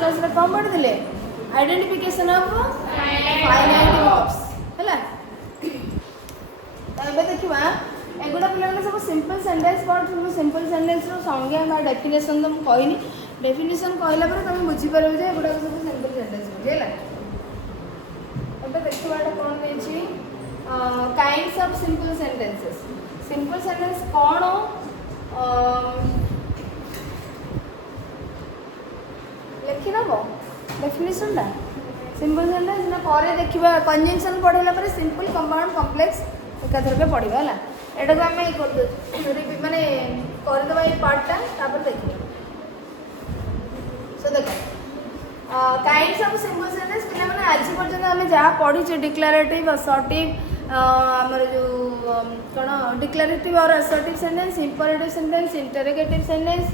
Class रे कौन पढ़िले identification of finite verbs हैला एबे देखिबा एगुडा पिलाने सब सिंपल सेंटेंस पढ़ सिंपल सेंटेंस रो संज्ञा बा डेफिनेशन तो कहनी डेफिनेशन कहला पर तुम बुझी पारबे जे एगुडा सब सिंपल सेंटेंस हो हैला एबे देखिबाटा कोन देछि काइंड्स ऑफ सिंपल सेंटेंस कौन लिखी नब डेफिनेशन टा सिंपल सेंटेंस ना पर देखिबा कंजंक्शन पढ़ेला पर सिंपल कंपाउंड कॉम्प्लेक्स एकाथर के पढ़िबा होला एटा को हमें कर दो माने कर दबा ये पार्ट टा तापर देखिबा सो देखो काइंड्स ऑफ सिंपल सेंटेंस पिला माने आज पर्यंत हमें जहाँ पढ़ी छे डिक्लेरेटिव असर्टिव हमर जो कौन डिक्लेरेटिव और assertive sentence imperative sentence interrogative sentence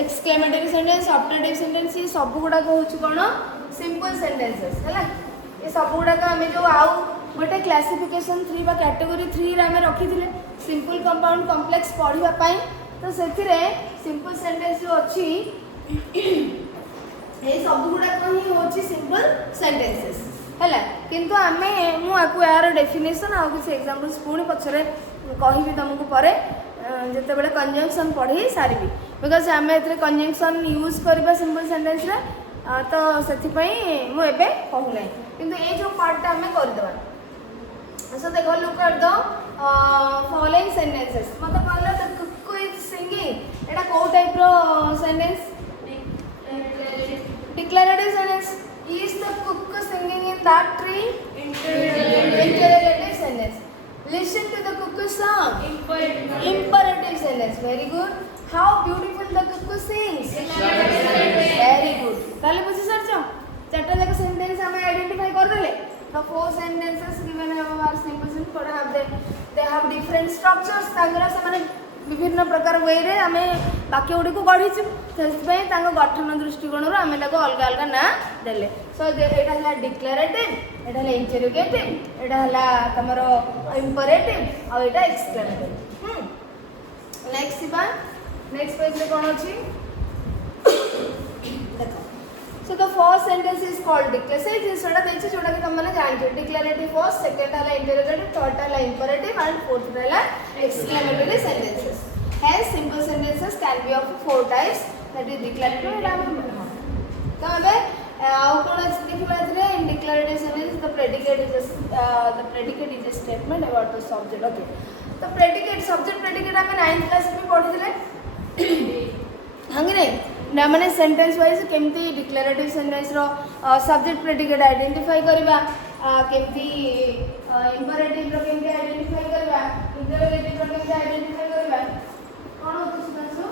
exclamatory sentence optative sentence ये सब गुडा को होछ कोन सिंपल सेंटेंसेस हैला ये सब गुडा का हमें जो आउ गोटे क्लासिफिकेशन 3 बा कैटेगरी 3 रे हमें रखी थिले सिंपल कंपाउंड कॉम्प्लेक्स पढ़िबा पई तो सेथिरे सिंपल सेंटेंस जो अछि ये सब गुडा को ही होछि सिंपल सेंटेंसेस हैला किंतु आमे मु आकु यार डेफिनेशन आ कुछ एग्जांपल्स पुणी पछरे कहिबी तुमको परे जते बेले कंजंक्शन पढ़ी सारिबी बिकॉज आमे एथरे कंजंक्शन यूज करबा सिंपल सेंटेंस रे तो सेथि पई मु एबे कहू नै किंतु ए जो पार्ट ता हमें कर देबा सो देखो look at the following sentences मतलब कहला द कुकू इज सिंगिंग एटा को टाइप रो sentence declarative sentence is the cuckoo singing in that tree interrogative sentence listen to the cuckoo song imperative sentence very good how beautiful the cuckoo sings very good ताले बुझी सरछो चारटा जाक sentence हमें identify कर देले the four sentences given have are simple sentence but have they have different structures तांगरा से माने विभिन्न प्रकार वे रे आमे वाक्य गुडी को गढिछु सेस्पे तांग गठन दृष्टिकोण रो आमे ताको अलग अलग ना देले सो एटा हला डिक्लेरेटिव एटा हला इंटरोगेटिव एटा हला तमरो इंपरेटिव और एटा एक्सक्लेमेटिव नेक्स्ट बा नेक्स्ट पेज रे कोन अछि देखो so the first sentence is called declarative से जोड़ा देछि जोड़ा कि तुम माने जानछो डिक्लेरेटिव फर्स्ट सेकंड हला इंटरोगेटिव थर्ड हला इंपरेटिव एंड फोर्थ हला exclamatory sentences hence simple sentences can be of four types that is declarative and तो अबे आउ कोन अछि देखिबा रे इन declarative sentence the predicate is a statement about the subject okay तो predicate subject predicate हमें 9th class में पढ़ी दिले हंगे नहीं ना माने सेंटेंस वाइज केमती डिक्लेरेटिव सेंटेंस रो सब्जेक्ट प्रेडिकेट आइडेंटिफाई करबा केमती इंपरेटिव रो केमती आइडेंटिफाई करबा इंटरोगेटिव रो केमती आइडेंटिफाई करबा कोन होतो सुदासु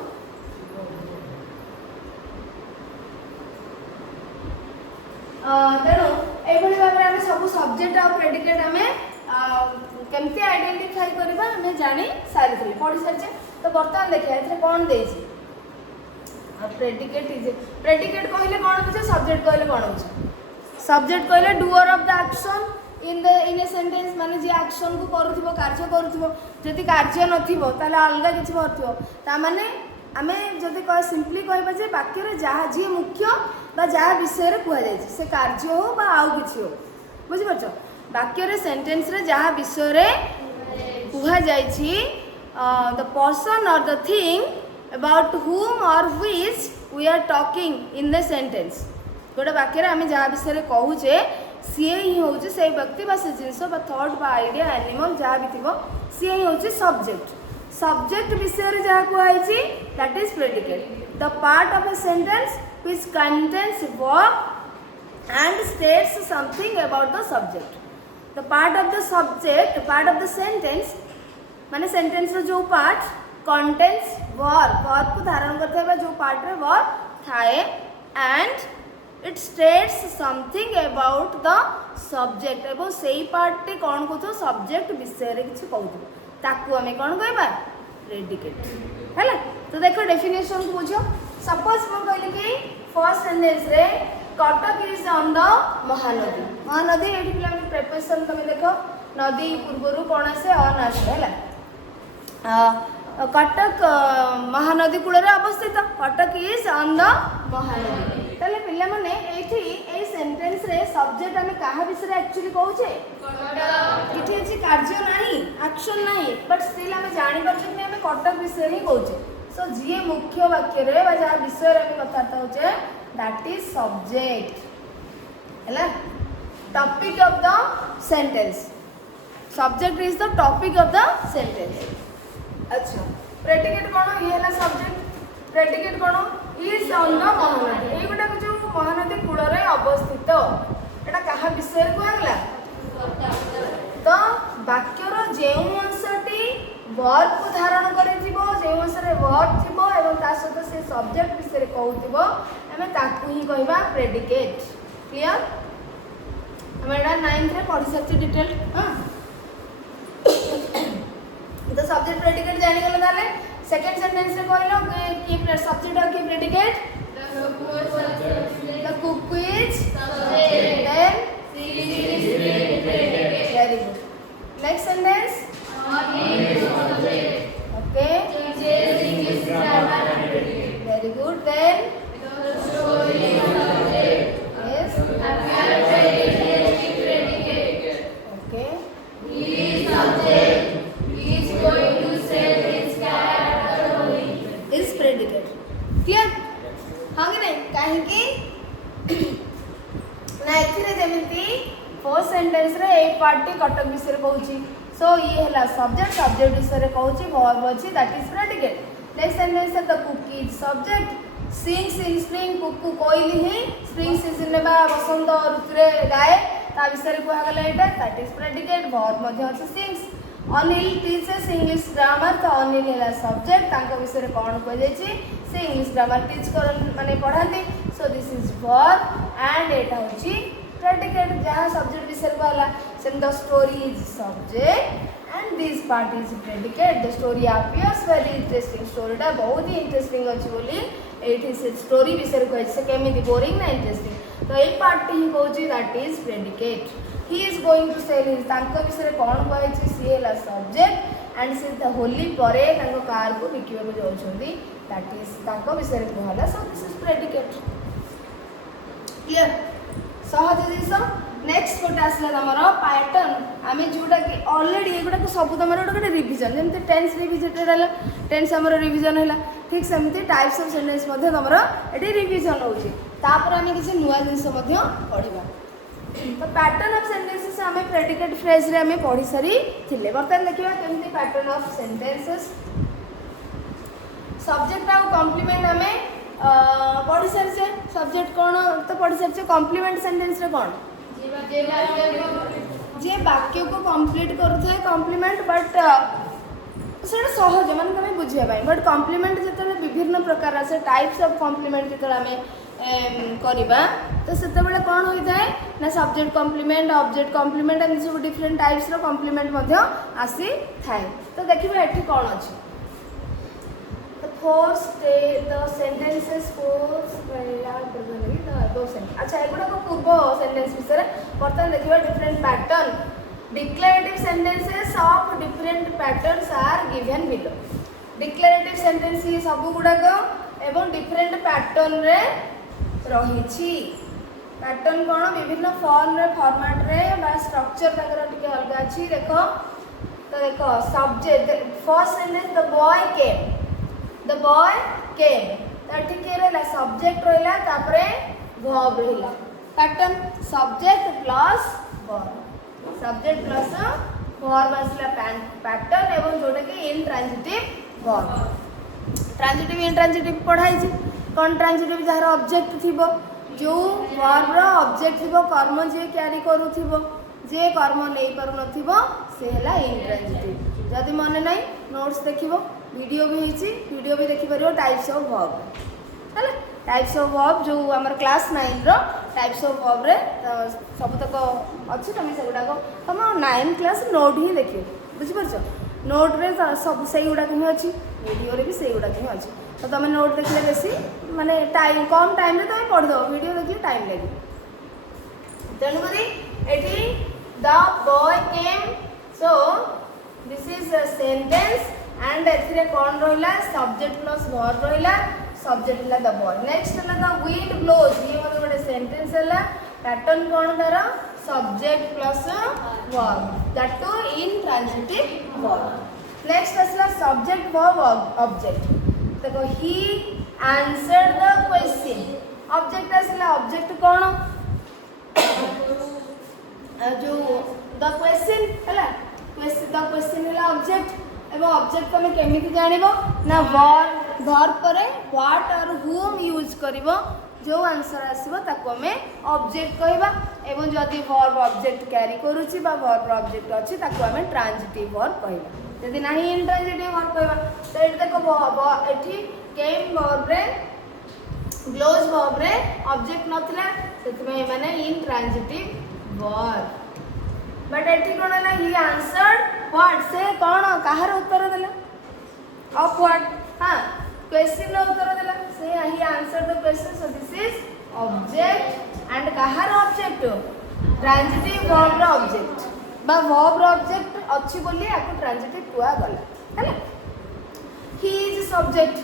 तेणु एभली भाबरे हमें सब सब्जेक्ट और प्रेडिकेट हमें केमती आइडेंटिफाई करबा हमें जानी सारिथि पढ़ी सारछे तो बर्तमान देखिया एथरे कोन देछि प्रेडिकेट कहले कोन बुझे सब्जेक्ट कहले कोन बुझे सब्जेक्ट कहले doer of the action in a sentence माने जे एक्शन को करूथिबो कार्य करूथिबो जति कार्य नथिबो ताले अलगा किछि भरथिबो ता माने हमें जति कह सिंपली कहबा जे वाक्य रे जहा जे मुख्य बा जहा विषय रे कुआ जाय से कार्य हो बा आउ किछि हो बुझि परछो वाक्य रे सेंटेंस रे जहा विषय रे कुआ जाय छी द पर्सन और the thing about whom or which we are talking in the sentence गोटे वाक्य रे हमें जहाँ विषय कहूचे सी ही हूँ से व्यक्ति बा से जिनस बा थॉट बा आइडिया एनिमल जहाँ भी थी सी ही हूँ सब्जेक्ट विषय रे जहाँ कहुई that is predicate the part of a sentence which contains verb and states something about the subject the part of the sentence माने सेंटेंस रो जो पार्ट कंटेन्स वर्ब को धारण करते जो पार्ट रे वर्ब थाए and it states something about the subject एवं सेही पार्ट टी कौन कहतो सब्जेक्ट विषय रे किछ कहतो ताकू हमें कौन कहबा प्रेडिकेट हैला तो देखो डेफिनेशन को बुझो सपोज हम कहले कि फर्स्ट सेंटेंस रे Cuttack is on the Mahanadi एठी पिला प्रिपरेशन तुम देखो नदी पूर्वरु कोन आसे ऑन आसे हैला कटक महानदी कूल अवस्थित Cuttack is on the Mahanadi ताले पिल्ला माने एठी ए सेंटेंस रे सब्जेक्ट हमें कहा विषय एक्चुअली कहूचे इठी अछि कार्य नाही एक्शन नाही बट स्टिल हमें जानि परछन कि हमें कटक विषय ही कहूचे सो जे मुख्य वाक्य रे बा जा विषय रे हमें कथा होचे दैट इज सब्जेक्ट हैला topic of the sentence subject is the topic of the sentence अच्छा प्रेडिकेट कोन ये हैला सब्जेक्ट प्रेडिकेट कोन इज ऑन द महानदी ए गोटा जो महानदी कूल रे अवस्थित एटा कहा विषय को आगला तो वाक्यर जे अंशटी वर्ब को धारण करिथिबो जे अंश रे वर्ब थिबो एवं ता सहित से सब्जेक्ट विषय कहउथिबो हमें ताकू ही कहबा प्रेडिकेट क्लियर हम एटा 9th रे पढ़ि सकछि डिटेल हां तो सब्जेक्ट प्रेडिकेट जानि गेल ताले सेकंड सेंटेंस रे कहलो कि सब्जेक्ट और की predicate the cook is subject then she is predicate very good next sentence is subject okay teaches English grammar and predicate very good then the story is subject yes predicate okay he is subject he is going to sell his cat is predicate clear हाँ कि नहीं कहीं की ना एथिरे जेमिति first sentence रे एक party Cuttack विषय रे कहूची सो ये हला सब्जेक्ट विषय रे कहूची वर्ब अछि that is predicate next sentence the cuckoo is subject sings in spring cuckoo कोइली ही स्प्रिंग सीजन ने बा बसंत ऋतु रे गाए ता विषय रे कहला गला एटा दैट इज प्रेडिकेट वर्ब मध्ये अछि sings Anil teachers English grammar तो अनिल है सब्जेक्ट तांको विषय रे कोन कह जायछि से इंग्लिश ग्रामर टीच करन माने पढांती so this is verb and एटा होछि प्रेडिकेट जहां सब्जेक्ट विषय कहला same the story is subject and this part is predicate the story appears very interesting स्टोरीटा बहुत ही इंटरेस्टिंग अछि बोली एठी से स्टोरी विषय कह से केमिति बोरिंग ना इंटरेस्टिंग तो ए पार्ट ही कहउछि that is predicate he is going to sell his तांको विषय कोन कहछि सी हला सब्जेक्ट एंड से द होली परे तांको कार को बिकियो को जाउछंदी दैट इज तांको विषय कहला सो दिस इज प्रेडिकेट क्लियर सहज दिस नेक्स्ट कोट आसला हमरो पैटर्न हमें जोटा कि ऑलरेडी एगुडा को सब तमरो गोटे रिवीजन जेमते टेंस रिविजिटेड हला टेंस हमरो रिवीजन हला ठीक सेमते टाइप्स ऑफ सेंटेंस मध्ये तमरो एटी रिवीजन होउची तापर हमें किसी नुवा जिंस मध्ये पढिबा तो पैटर्न ऑफ सेंटेंसेस हमें प्रेडिकेट फ्रेज रे हमें पढ़ी सारी थिले बर्तन देखिबा केमती पैटर्न ऑफ सेंटेंसेस सब्जेक्ट आ कॉम्प्लीमेंट हमें पढ़ी सारी से सब्जेक्ट कोन तो पढ़ी सारी से कॉम्प्लीमेंट सेंटेंस रे कोन जे वाक्य को कंप्लीट करूथे कॉम्प्लीमेंट बट सेटा सहज मन हमें बुझिया बाय बट कॉम्प्लीमेंट जेतले विभिन्न प्रकार से टाइप्स ऑफ कॉम्प्लीमेंट जेतले हमें करिबा तो सेते बेले कोन होई जाय ना subject complement object complement and सब डिफरेंट टाइप्स रो कॉम्प्लीमेंट मध्ये आसी थाए तो देखिबा एठी कोन अछि द फर्स्ट द सेंटेंसेस फोर्स पहला प्रगलि द अबव सेंटेंस अच्छा एगुडा को पूर्व सेंटेंस विषय बर्तन देखिबा different pattern declarative sentences of different patterns are given below declarative sentence ही सब गुडा को एवं डिफरेंट पैटर्न रे रही पैटर्न कौन विभिन्न फॉर्म रे फॉर्मेट रे बा स्ट्रक्चर तकर टिके अलग अछि देखो तो देखो subject first sentence the boy केम तो ठीक रहला सब्जेक्ट रहला तापरे वर्ब रहला पैटर्न सब्जेक्ट प्लस वर्ब असला पैटर्न एवं जोटा कि इंट्रांजिटिव वर्ब ट्रांजिटिव इंट्रांजिटिव पढ़ाई छी कौन ट्रांजिटिव जार ऑब्जेक्ट थिबो जो वर्ब रो ऑब्जेक्ट थिबो कर्म जे क्यारी करूथिबो जे कर्म नहीं पारु नथिबो से हला इंट्रांजिटिव जदि मने नाही नोट्स देखिबो वीडियो भी हिची वीडियो भी देखि परियो टाइप्स ऑफ वर्ब हला टाइप्स ऑफ वर्ब जो हमर क्लास 9 रो टाइप्स ऑफ वर्ब रे सब तक अछि तमे सेगुडा को हम 9 क्लास नोट ही देखियो बुझि परछो नोट रे सब सही गुडा के अछि वीडियो रे भी सही गुडा के अछि तो तुम नोट देखले बेसी माने टाइम कम टाइम रे तुम पढ़ दो वीडियो देखले टाइम लगे तेणु करी एठी the boy came so this is a sentence and एथिरे कोन रहला सब्जेक्ट प्लस वर्ब रहला सब्जेक्ट है द बॉय नेक्स्ट है द विंड ब्लोज ये मतलब गोटे सेंटेंस है पैटर्न कौन तार subject plus verb that to intransitive verb next आसला सब्जेक्ट वर्ब ऑब्जेक्ट देखो ही आंसर्ड द क्वेश्चन ऑब्जेक्ट आसला ऑब्जेक्ट कौन जो द क्वेश्चन है द क्वेश्चन है ऑब्जेक्ट एवं ऑब्जेक्ट तुम केमिति जानिबो ना वर्ब पर व्हाट और हुम यूज करिवो जो आंसर आसीबो ताको हमें ऑब्जेक्ट कहबा एवं जदि वर्ब ऑब्जेक्ट कैरी करूची बा वर्ब ऑब्जेक्ट अछि ताको हमें ट्रांजिटिव वर्ब कहबा यदि नाही इंट्रांजिटिव वर्ब कहबा तो एठी देखो एठी केम वर्ब रे ग्लोज वर्ब रे ऑब्जेक्ट नथिला सेति में माने इंट्रांजिटिव वर्ब बट एठी कोन है ही आंसर्ड व्हाट से कौन कहार उत्तर देला ऑफ व्हाट हां क्वेश्चन रो उत्तर देला से ही answer the question so this is object and कहार ऑब्जेक्ट ट्रांजिटिव वर्ब रो ऑब्जेक्ट बा वर्ब रो ऑब्जेक्ट अछि बोली आको ट्रांजिटिव कुआ गला हैला ही इज सब्जेक्ट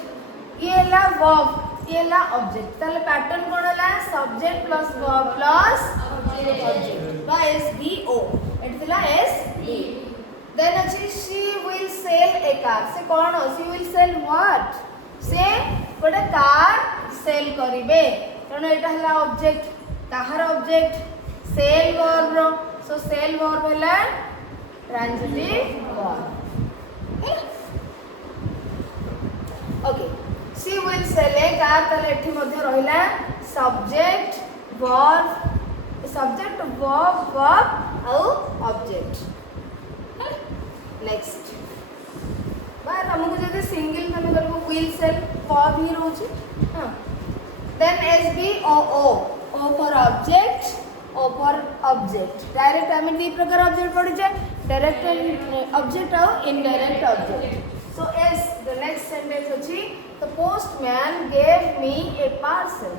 ये ला वर्ब ये ला ऑब्जेक्ट ताले पैटर्न कोन ला subject plus verb plus object बा एस बी ओ एटला एस बी देन अछि she will sell a car से कोन she will sell what से गोटे कार सेल करिवे तनो एटा हला ऑब्जेक्ट कहार ऑब्जेक्ट सेल वर्ब रो सो सेल वर्ब हला transitive verb okay she will sell a car तले एठी मध्ये रहिला सब्जेक्ट वर्ब आउ ऑब्जेक्ट नेक्स्ट बात हमको जदि सिंगल तमे करबो विल सेल वर्ब ही रहउची हां then S B O O for object direct हमें दी प्रकार ऑब्जेक्ट पड़ जाए डायरेक्ट ऑब्जेक्ट और indirect object so as the next sentence अछि the postman gave me A parcel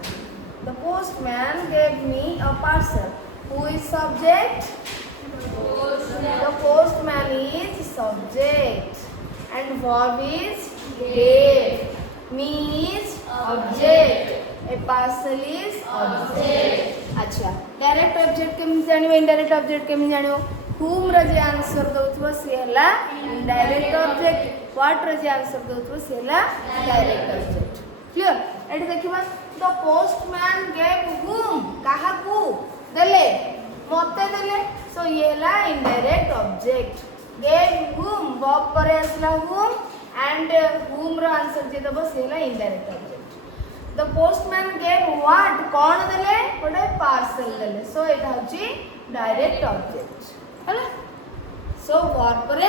the postman gave me a parcel who is subject the postman is subject and verb is gave me is object a parcel is object अच्छा direct object केम जानिबो indirect object केम जानिबो whom रे जे answer दउथबो से हला indirect object what रे जे answer दउथबो से हला direct object clear एठी देखिबा the postman gave whom काहा को देले मते देले सो ये ला indirect object gave whom verb पर आसला whom एंड whom रो आंसर जे दबो से ला indirect object the postman gave what कोन देले गोटे पार्सल देले सो एटा होची डायरेक्ट ऑब्जेक्ट हला सो वर्ब पर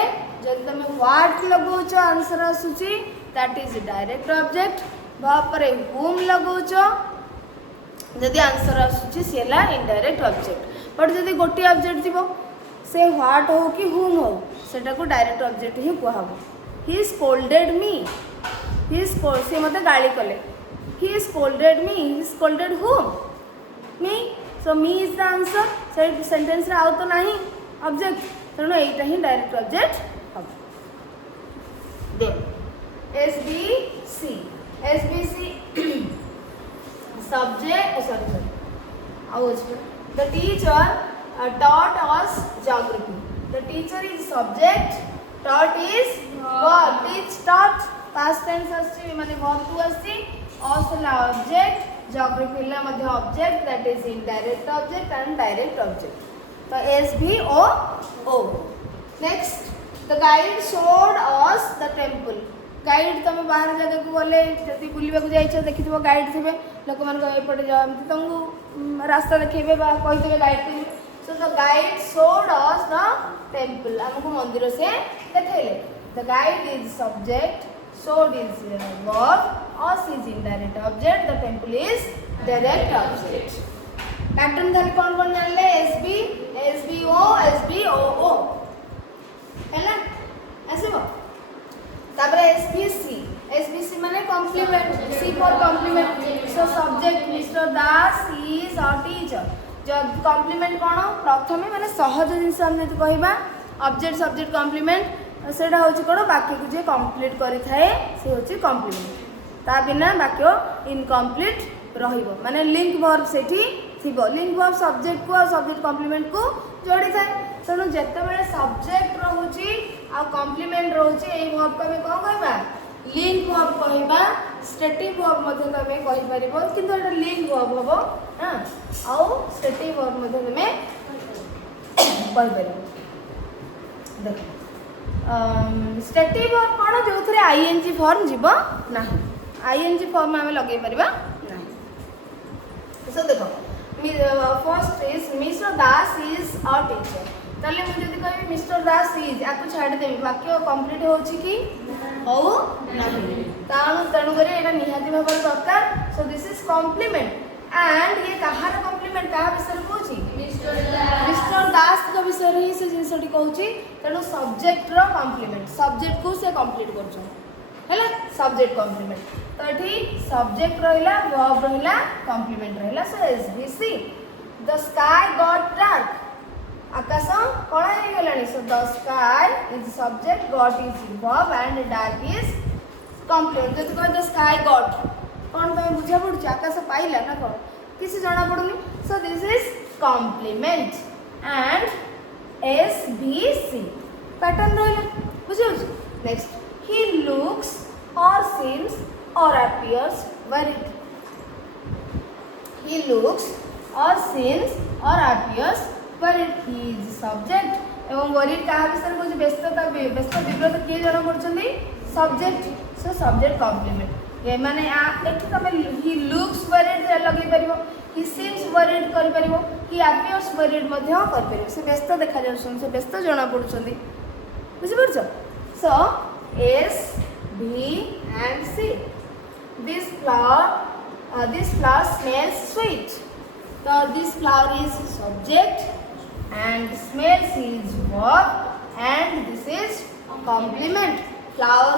जदि तमे व्हाट लगौचो आंसर आसुची that is direct object verb पर whom लगौचो जदि आंसर आसुची से ला इनडायरेक्ट ऑब्जेक्ट बट जदि गोटे ऑब्जेक्ट थी से व्हाट हो कि हुम हो सेटा को डायरेक्ट ऑब्जेक्ट ही कहब ही स्कोल्डेड मी से मते गाली कले ही स्कोल्डेड मी ही स्कोल्डेड हुम मी सो मी इज द आंसर से सेंटेंस रे आउ तो नहीं ऑब्जेक्ट तेणु एटा ही डायरेक्ट ऑब्जेक्ट हम दे S B C subject sorry the teacher taught us geography the teacher is subject taught is verb teach taught past tense aschi mane verb to aschi us la object geography la madhya object that is indirect object and direct object so s b o o next the guide showed us the temple guide तुम बाहर जगह को बोले जति बुलबा को जाइछ देखिथबो guide थिबे लोक मन को एपटे जा तुमको रास्ता देखेबे बा कहितबे गाइड थिबे so the guide showed us the temple हमको मंदिर से देखेले the guide is subject showed is verb us is indirect object the temple is direct object pattern धल कौन जानले sb sbo sboo हैला आसीबो तापर SBC माने complement C for complement so subject mister Das is a teacher जब complement कोन प्रथमे माने सहज जिंस हम जे कहबा ऑब्जेक्ट सब्जेक्ट कॉम्प्लीमेंट सेटा होची कोन वाक्य को जे कंप्लीट करि थाए से होची कॉम्प्लीमेंट ता बिना वाक्य इनकम्प्लीट रहिबो माने लिंक वर्ब सेठी थिबो लिंक वर्ब सब्जेक्ट को सब्जेक्ट कॉम्प्लीमेंट को जोड़ी थाए तेणु जेते बेले सब्जेक्ट रहउची आ कॉम्प्लीमेंट रहउची ए वर्ब को हम कोन कहबा लिंक वर्ब कहबा स्टेटिव वर्ब मध्ये तमे कहि परिबो किंतु एटा लिंक वर्ब हबो हां आ स्टेटिव वर्ब मध्ये तमे कहि परिबो देखो स्टेटिव वर्ब कोन जो थरे आईएनजी फॉर्म जीवो नाही आईएनजी फॉर्म हमें लगे परिबा नहीं सो देखो first is mister Das is a teacher ताले मु जदी कहि मिस्टर दास इज आको छाड़ देबी वाक्य कंप्लीट होछि कि हो नाही ताणु करे एटा निहाती भाबर दरकार so this is complement and ये कहार कॉम्प्लीमेंट का विषय कहूछि मिस्टर दास का विषय ही से जिनसटी कहूछि तेणु सब्जेक्ट रो कॉम्प्लीमेंट सब्जेक्ट को से कंप्लीट करछो हैला सब्जेक्ट कॉम्प्लीमेंट तो एठी सब्जेक्ट रहिला वर्ब रहिला कॉम्प्लीमेंट रहिला so SBC the sky got dark आकाश कला हे गेलानी so the sky is subject got is verb and dark is complement जति कह द स्काई गॉट कोन तमे बुझा पडुछ आकाश पाइला ना कोन किसी जाना पडुनी so this is complement and SBC pattern रहिला बुझियो next he looks or seems or appears worried he looks or seems or appears worried he is subject एवं worried कहा विषय को व्यस्तता व्यस्त विब्रत किए जन करछन्ती सब्जेक्ट सो सब्जेक्ट कॉम्प्लीमेंट ये माने एठी तमे he looks worried लगे परिबो he seems worried करि परिबो he appears worried मध्य कर परिबो से व्यस्त देखा जाउछन से व्यस्त जणा पडुछन्ती बुझि परछ सो S, B and C. This flower smells sweet. So this flower is subject and smells is verb and this is complement. Flower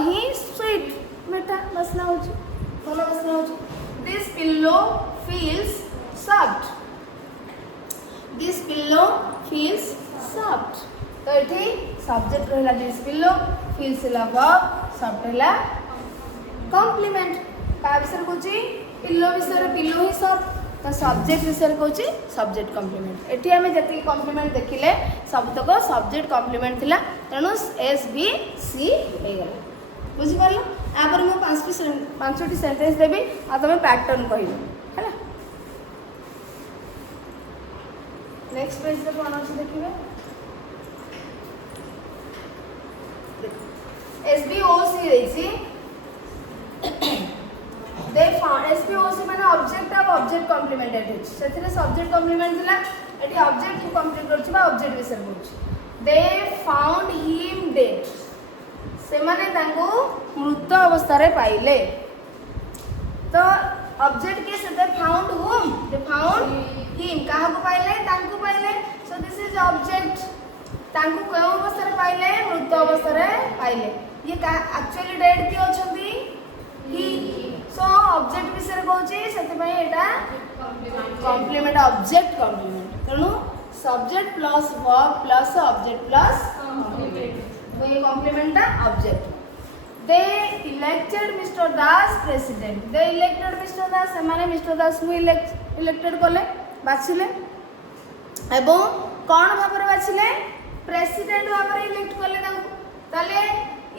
he sweet. मीठा मसला होची भलो मसला होची. This pillow feels soft. This pillow feels soft. तो ये subject रहला this pillow feels ला वर्ब सब्जेक्ट रहला कॉम्प्लीमेंट का विषय कोची पिल्लो विषय पिल्लो ही सब तो सब्जेक्ट विषय कोची सब्जेक्ट कॉम्प्लीमेंट एठी हमें जति कॉम्प्लीमेंट देखिले सब तक सब्जेक्ट कॉम्प्लीमेंट थिला तेनु एस बी सी हे गेला बुझि परलो आ पर मो पांचटी सेंटेंस देबी आ तमे पैटर्न कहिबो हैला नेक्स्ट पेज पे कोन अछि देखिबे SBOC रही they found SBOC माने ऑब्जेक्ट ऑफ ऑब्जेक्ट कॉम्प्लीमेंटेड है सेथिरे सब्जेक्ट कॉम्प्लीमेंट थिला एठी ऑब्जेक्ट को कंप्लीट करछि बा ऑब्जेक्ट विषय बोलछि they found him dead से माने तांको मृत अवस्था रे पाइले तो ऑब्जेक्ट के से found whom they found him काहा को पाइले तांको पाइले सो दिस इज ऑब्जेक्ट तांको केउ अवस्था रे पाइले मृत अवस्था रे पाइले ये एक्चुअली डेड की अछंती ही सो ऑब्जेक्ट विषय कहउची सेते पय एटा कॉम्प्लीमेंट ऑब्जेक्ट कॉम्प्लीमेंट तेनु subject plus verb plus object plus complement तो ये कॉम्प्लीमेंट ता object they elected mister Das president they elected mister Das माने मिस्टर दास को इलेक्टेड करले बाछिले एवं कोन भाबरे बाछिले प्रेसिडेंट भाबरे इलेक्ट करले ताले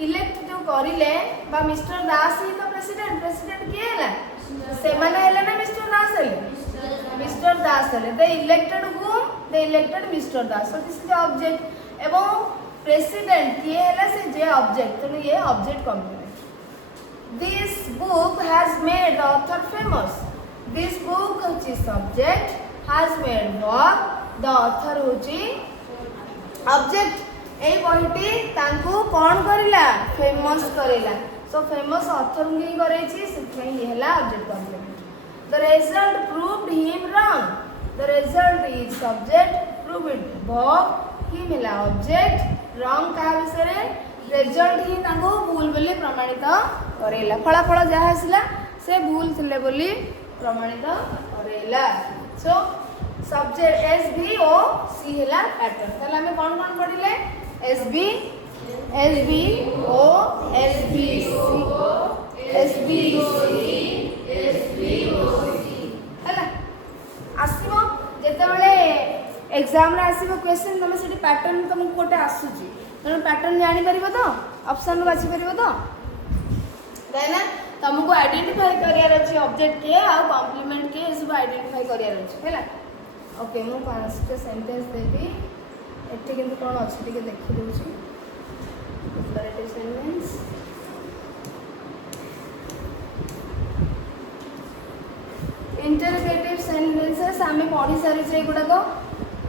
इलेक्ट जो करिले बा मिस्टर दास ही तो प्रेसिडेंट किए हैला से माने हैला ना मिस्टर दास हैले they elected whom they elected mister Das so this is object एवं प्रेसिडेंट किए हैला से जे ऑब्जेक्ट तो ये object complement this book has made the author famous this book which is subject has made verb the author होची object ए बहिटी तांको कोन करिला फेमस करिला सो फेमस ऑथर ही करैछि सेथै ये हला object complement the result proved him wrong the result is subject proved verb ही मिला ऑब्जेक्ट रॉन्ग का विषय रिजल्ट ही तांको भूल बोली प्रमाणित करेला फलाफल जहा आसिला से भूल थिले बोली प्रमाणित करेला so subject S B O C हला पैटर्न तले हमें कोन कोन पढिले एस बी आसो जिते एग्जाम आसो क्वेश्चन तुम से पैटर्न तुमको गोटे आसूची तेणु पैटर्न जापर तो ऑप्शन बाछि पार तो कहीं तुमको आइडेंटिफाई करार अच्छे ऑब्जेक्ट किए आ कॉम्प्लीमेंट किए सब आइडेंटिफाई करार अच्छे है ओके मुझे 5टा सेंटेंस देवी एटी किंतु कौन अच्छे टे देखी दूसरी डिक्लेरेटिव सेंटेंस इंटरोगेटिव सेंटेंसेस आम पढ़ी सारी गुड़ाक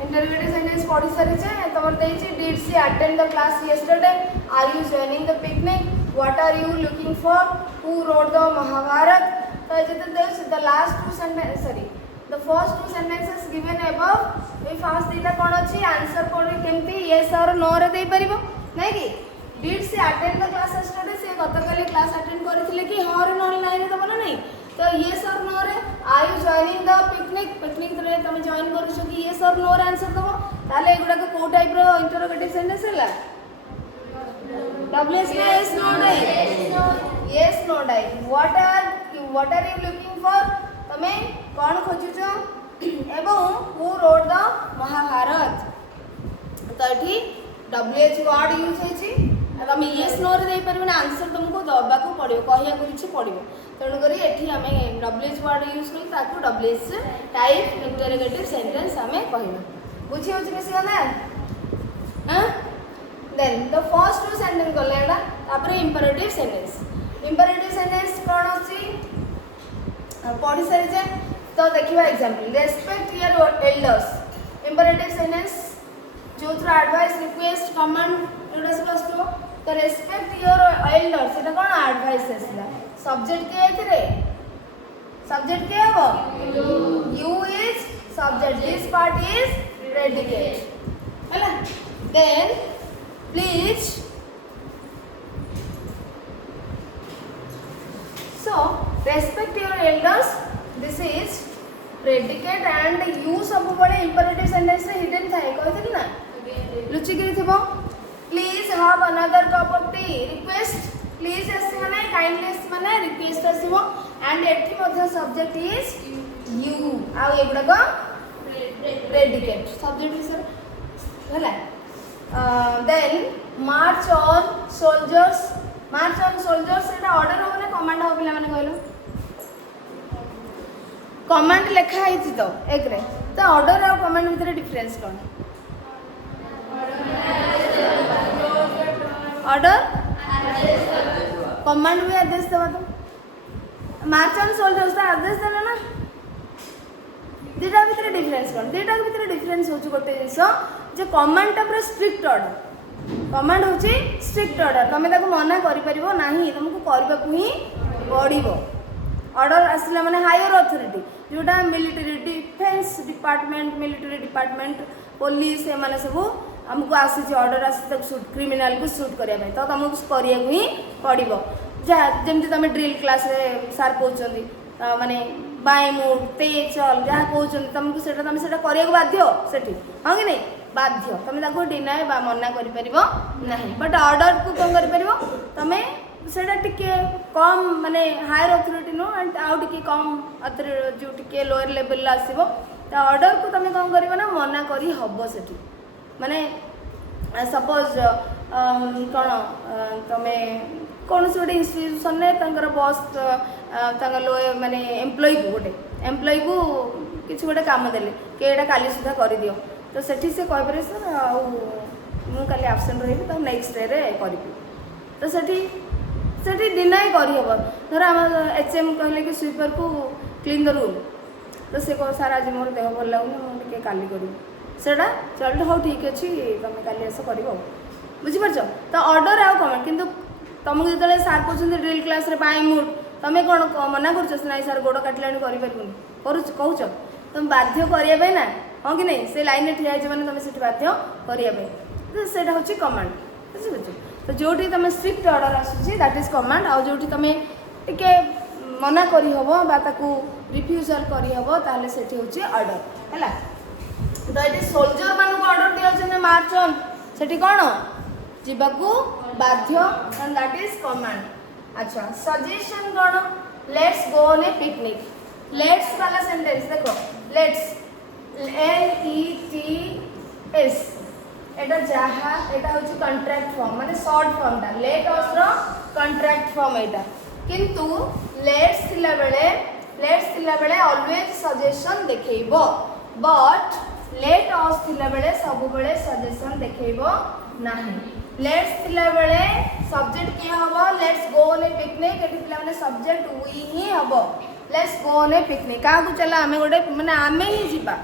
इंटरोगेटिव सेंटेंस पढ़ी सारी तुम did she attend the class yesterday are you joining the picnic what are you looking for who wrote the Mahabharata तो ये the last two sentence sorry the first two sentences given above ये first दीटा कौन अच्छी answer पढ़े केमती yes और no रे दे परिबो नहीं कि did she attend the class yesterday से गतकाली क्लास अटेंड करथिले कि हां रे नो लाइन दबो ना नहीं तो येस और नो रे are you joining the picnic picnic रे तुम जॉइन करूछ कि येस और नो रे आंसर दबो ताले एगुडा को को टाइप रो इंटरोगेटिव सेंटेंस हैला डब्ल्यूएस में yes no type yes no type what are you looking for तमे कौन खोजुछ एवं हु रोड द महाभारत तो ये डब्ल्यूएच वर्ड यूज होती तुम येस नो रे दे पार आंसर तुमको दबा को पड़ो कहया किसी पड़ो तेणुक ये आम डब्ल्यूएच वर्ड यूज कर डब्ल्यूएच टाइप इंटरोगेटिव सेंटेंस आम कहना बुझी हो मिसी हाँ then the first two sentence गला तापर इंपेरेटिव सेंटेंस कौन अच्छी पढ़ी सारी तो देखा example respect your elders imperative sentence जो थ्रू एडवाइस रिक्वेस्ट कमांड एटा सब आसो तो रेस्पेक्ट योर एल्डर्स एटा कौन एडवाइस आसला सब्जेक्ट के सब्जेक्ट के हम you is subject this part is predicate है then please so respect your elders this is predicate and you सब बड़े imperative sentence रे hidden थाए कहते ना लुचि गिरी थबो please have another cup of tea request please ऐसे माने kindly माने request आसीबो and एठी मध्ये subject is you आ एगुडा को predicate subject is होला then march on soldiers Etah order हो ना कमांड हो पिला माने कहलो कमांड लिखा है तो एक रे तो ऑर्डर और कमांड भीतर डिफरेंस कौन ऑर्डर कमांड भी आदेश देवा तो मार्च ऑन सोल्जर्स का आदेश देला ना दीटा भीतर डिफरेंस कौन दीटा भीतर डिफरेंस होची गोटे जिंस जे कमांड टा पूरा स्ट्रिक्ट ऑर्डर कमांड होची स्ट्रिक्ट ऑर्डर तमे ताको मना करि परिबो नाही तुमको करबा को ही पड़िबो ऑर्डर आसला माने हायर अथॉरिटी जोटा military defence department military department police ए माने सब हमको आसी ऑर्डर आसी तक शूट क्रिमिनल को शूट करिया तो तुमको करिया को ही पड़िबो जमती तुम ड्रिल क्लास रे सार कहउचंदी माने बाय मुड तेज चल जहाँ कहउचंदी तुमको सेटा तुम सेटा करिया को बाध्य सेठी हां कि नहीं बाध्य तुम ताको डिनाय बा मना करि परिबो नाही बट ऑर्डर को कौन करि परिबो तमे सेटा टिके कम माने हायर अथॉरिटी नो एंड आउ टिके कम अथॉरिटी जो टिके लोअर लेवल ला आसीबो त ऑर्डर को तमे कौन करिबो ना मना करि हबो सेठी माने सपोज कौन तमे कौन से गोटे इंस्टीट्यूशन ने तंकर बॉस तंकर लो माने एम्प्लॉय को गोटे एम्प्लॉय को किसी गोटे काम देले कि एटा काली सुधा कर दियो तो सेठी से कह पारे सर आ मु काली एब्सेंट रही तो नेक्स्ट डे रे करिबी तो सेठी डिनाई करी हबो धर हम एचएम कहले कि स्वीपर को क्लीन द रूम तो से को सर आज मोर देह भल लागुनी मु टिके काली करिबी सेटा चल हो ठीक अछि तमे काली आस करिवो बुझि परछो तो ऑर्डर आ कमेंट किंतु तुमको जो सार कहते ड्रिल क्लास रे बाय मुड तुम कौन मना कर ना सर गोड़ काटिला कर कहूच तुम बाध्य करने ना हाँ कि नहीं से लाइन में ठिया मैंने तुम से बाध्य करने से हूँ कमांड बुझे तो जो तुम स्ट्रिक्ट ऑर्डर आसूसी दैट इज कमांड आ जो तुम टिके मना करी हबो बा ताकू रिफ्यूजल करी हबो ताले सेठी होची ऑर्डर हैला तो ये सोल्जर मान को ऑर्डर दिया छने मार्च ऑन सेठी कोन जीवाकू बाध्य एंड दैट इज कमांड। अच्छा सजेशन कौन let's go on a picnic let's वाला सेंटेंस देखो लेट्स LETS एटा जहा एटा होची कॉन्ट्रैक्ट फॉर्म माने शॉर्ट फॉर्म ता लेट अस रो कॉन्ट्रैक्ट फॉर्म एटा किंतु लेट्स थिला बेले ऑलवेज सजेशन देखैबो बट लेट अस थिला बेले सब बेले सजेशन देखैबो नाही। लेट्स थिला बेले सब्जेक्ट किया हबो let's go on a picnic एठी पिला माने सब्जेक्ट वी ही हबो let's go on a picnic का को चला हमें गोटे माने आमे ही जीबा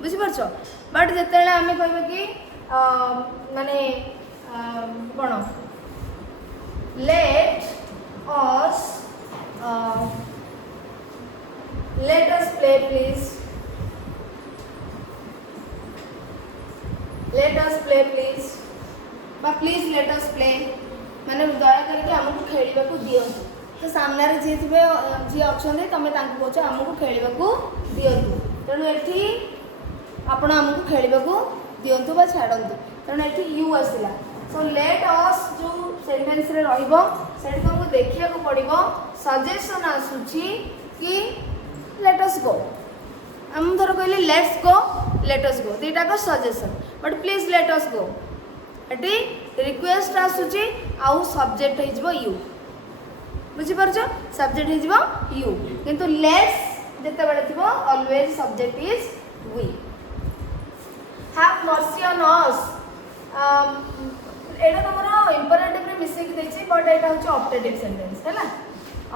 बुझि परछो बट जतेले हमें कहबो कि माने कोन let us play please बा प्लीज लेट अस प्ले माने दया करके हमको खेलिबा को दियंतु तो सामने रे जे थिबे जे अछने तमे तांको कहछ हमको खेलिबा को दियंतु तेणु एठी आपण हमको खेलिबा को दियंतु बा छाडंतु तेणु एठी यू आसिला सो लेट अस जो सेंटेंस रे रहइबो सेठी हमको देखिया को पड़िबो सजेशन आसुची कि लेट अस गो हम धर कहले लेट्स गो लेट अस गो दीटा को suggestion but please let us go eighty request आसुची आउ सब्जेक्ट हे जबो यू बुझी परछो सब्जेक्ट हे जबो यू किंतु लेट्स जते बडे थिबो always subject is we have mercy on us एटा तमरो इंपरेटिव रे मिस्टेक देछि बट एटा होची ऑप्टेटिव सेंटेंस हैला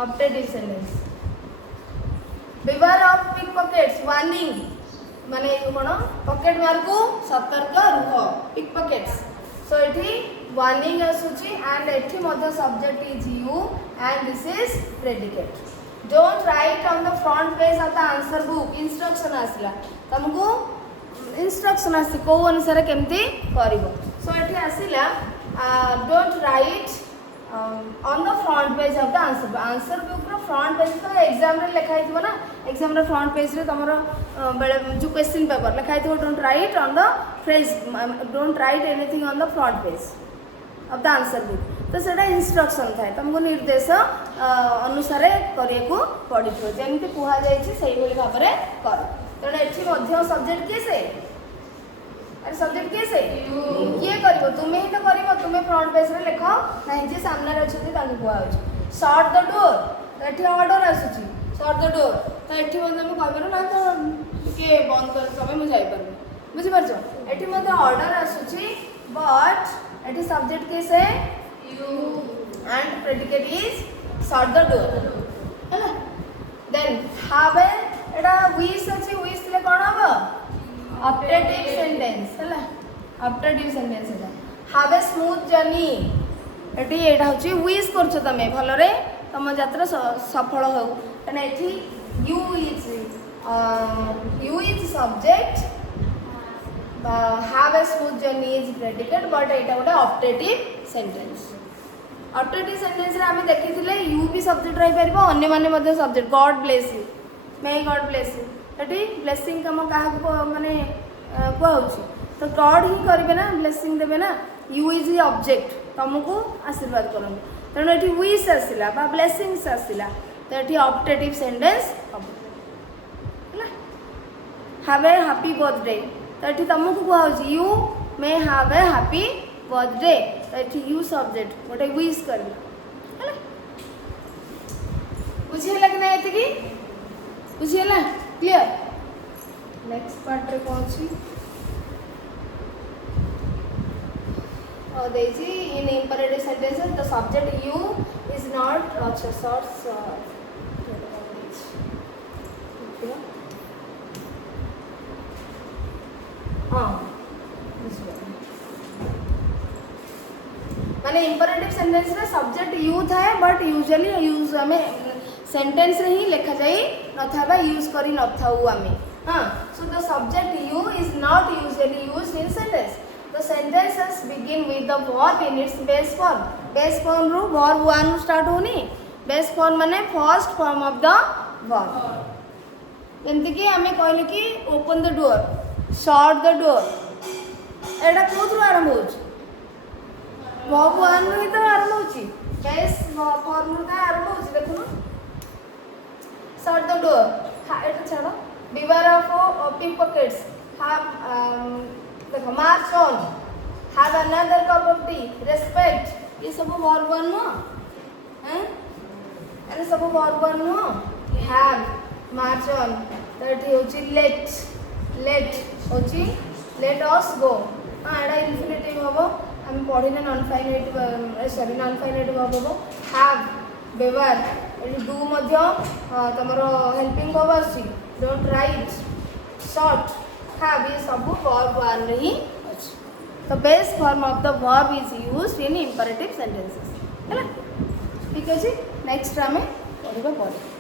optative sentence beware of pickpockets warning माने कोन पॉकेट मार को सतर्क रुह pickpockets सो एठी warning आसुची एंड एठी मध्य subject is you and this is predicate don't write on the front page of the answer book instruction आसला तुमको इंस्ट्रक्शन आसी को अनुसार केमती करिवो सो एठी आसीला don't write on the front page of the answer book रो फ्रंट पेज तो एग्जाम रे लिखा हिथबो ना एग्जाम रे फ्रंट पेज रे तमरो बेले जो क्वेश्चन पेपर लिखा हिथबो don't write on the phrase don't write anything on the front page of the answer book तो सेटा इंस्ट्रक्शन थाए तुमको निर्देश अनुसार करिया को पडिथो जेमति कुहा जायछि सही बोली भाबरे कर तेणु एठी मध्य सब्जेक्ट के से अरे सब्जेक्ट के से किए करिवो तुमे ही तो करिवो तुमे फ्रंट पेज रे लिखो नाही जे सामने रे अछथि ताकि कुहा होछि शट द डोर तो एठी ऑर्डर आसुछि शट द डोर तो एठी मते हम कहबेरो ना तो के बंद कर समय मु जाई परबे बुझि परछो एठी मते ऑर्डर आसुछि बट एठी सब्जेक्ट के से you and predicate is shut the door हैला देन हैव एटा विश अछि विश ले कोन हबो ऑप्टेटिव सेंटेंस हैला ऑप्टेटिव सेंटेंस हैला have a smooth journey eighty एटा होची विश करछो तमे भलो रे तम यात्रा सफल हो एने एठी you is subject have a smooth journey is predicate but एटा गोटे ऑप्टेटिव सेंटेंस ऑप्टेटिव सेंटेंस रे हम देखिथिले यू भी सब्जेक्ट रही परबो अन्य माने मध्ये subject God bless you may God bless you एटी ब्लेसिंग कम काहा को माने कहउची तो गॉड ही करबे ना ब्लेसिंग देबे ना यू इज द ऑब्जेक्ट तुमको आशीर्वाद करन तेणु एटी विश आसिला बा ब्लेसिंग्स आसिला तो एटी ऑप्टेटिव सेंटेंस हला हैव ए हैप्पी बर्थडे तो एटी तुमको कहउची you may have a happy birthday तो एटी यू सब्जेक्ट गोटे विश करला हला बुझिला कि ना एति की बुझिला क्लियर नेक्स्ट पार्ट रे कोन छी और देजी in imperative sentences the subject you is not अच्छा शॉर्ट्स हां माने इंपरेटिव सेंटेंस रे सब्जेक्ट यू थाए बट यूजुअली यूज हमें सेंटेंस रे ही लिखा जाई न था बा यूज करी न थाउ हमें हां so the subject you is not usually used in sentence the sentences begin with the verb in its base form रो वर्ब 1 स्टार्ट होनी बेस फॉर्म माने first form of the verb जंती कि हमें कहले कि open the door shut the door एटा कोथरो आरंभ होछ वर्ब वन ही तो आरंभ होची बेस फॉर्म का आरंभ होची देखो ना shut the door Etah छाड़ो beware of pickpockets have देखो march on have another cup of tea respect ये सब वर्ब वन नो हैं अरे सब verb one no have march on तो एठी होची let होची let us go हां एटा इंफिनिटिव हबो हम पढ़िले नॉन फाइनाइट वर्ब हबो have beware एठी डू मध्य तमरो हेल्पिंग वर्ब आसी डोंट राइट शॉर्ट have ये सब वर्ब वन रे ही अछि तो base form of the verb is used in imperative sentences हैला ठीक अछि नेक्स्ट हमें पढ़िबा पड़े।